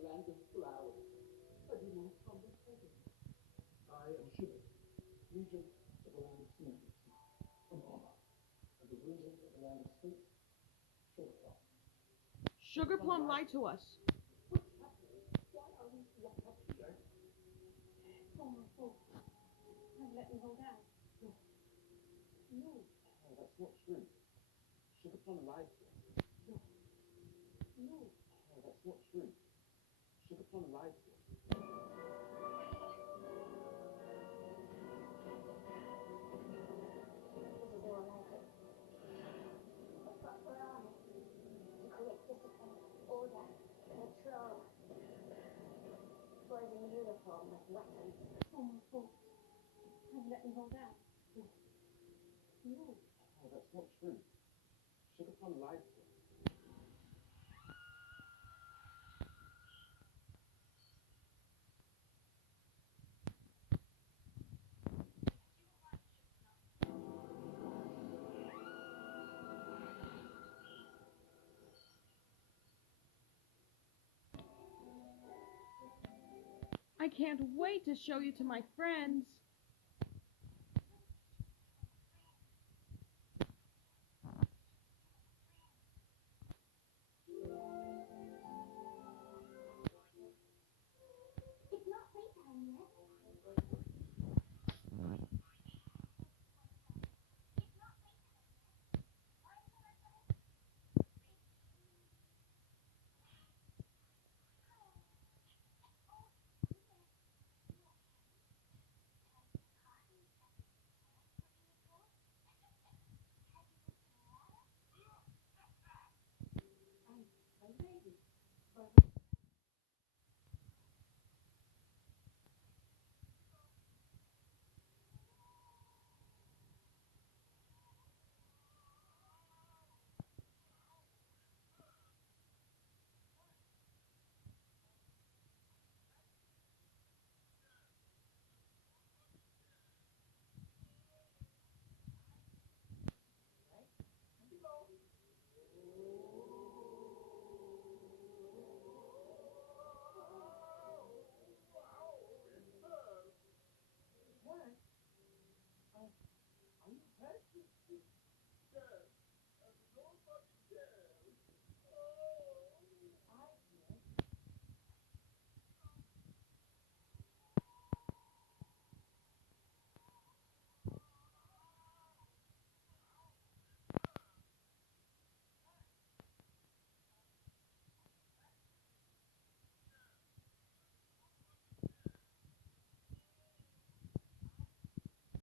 the land of flowers. I do not humble peasant. I am Sugar, regent of the land of smoothness, from Honor, and the regent of the land of sweet, Sugar Plum. Sugar Plum lied to us. What's happening? Why are we locked up here? Oh, my fault. Let me hold out. No. Oh, that's not true. Sugar Plum lied to us. No. Oh, that's not true. Sugar Plum lied to us. This is all magic. But we're on it. To create discipline, order, control. Boys in uniform with weapons. Oh, my fault. Let me hold out. No. Oh, that's not true. Sugar Plum lied to us. I can't wait to show you to my friends.